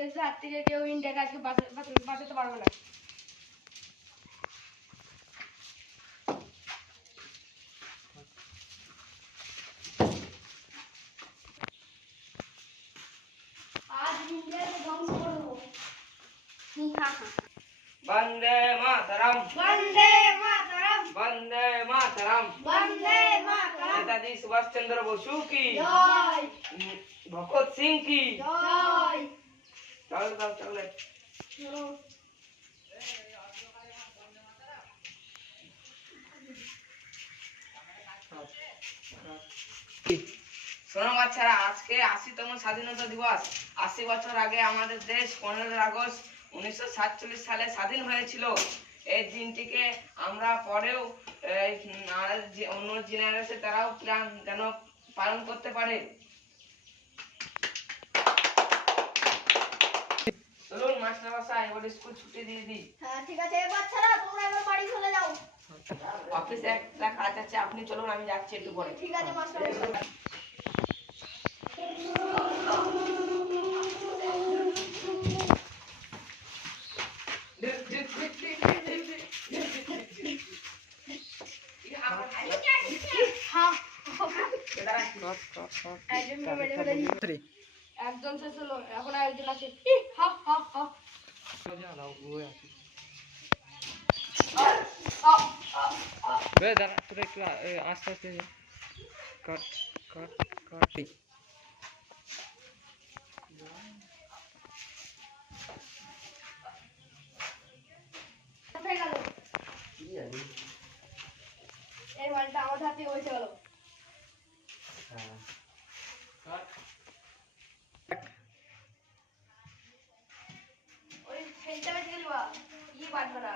ইংরেজদের হাত থেকে কেউ ইন্ডিয়াকে আজকে বাঁচাতে পারবে না। আজ ইন্ডিয়াকে ধ্বংস করবো। বন্দে মাতরম, বন্দে মাতরম, বন্দে মাতরম, বন্দে মাতরম। নেতাজি সুভাষ চন্দ্র বসু কি জয়, ভগৎ সিং কি জয়। চলে চলো। শোনো বাচ্চারা, আজকে 80তম স্বাধীনতা দিবস। 80 বছর আগে আমাদের দেশ 15 আগস্ট 1947 সালে স্বাধীন হয়েছিল। এই দিনটিকে আমরা পরেও অন্য জেনারেশন তারাও যেন পালন করতে পারে। চলুন মাস্টার মশাই, এবার স্কুল ছুটি দিয়ে দিই। হ্যাঁ ঠিক আছে বাচ্চারা, তোমরা এবার বাড়ি চলে যাও। অফিসে একটা কাজ আছে, আপনি চলুন, আমি যাচ্ছি একটু পরে। ঠিক আছে মাস্টার মশাই। একজন শেষ হলো, এখন একজন আছে। দাঁড়া, তোরা একটু আস্তে আস্তে কাট কাট কাট। এই মালটা আমার হাত থেকে বসে গেল। ওই খেলতে বেশি গেলবা কি বাজবে না।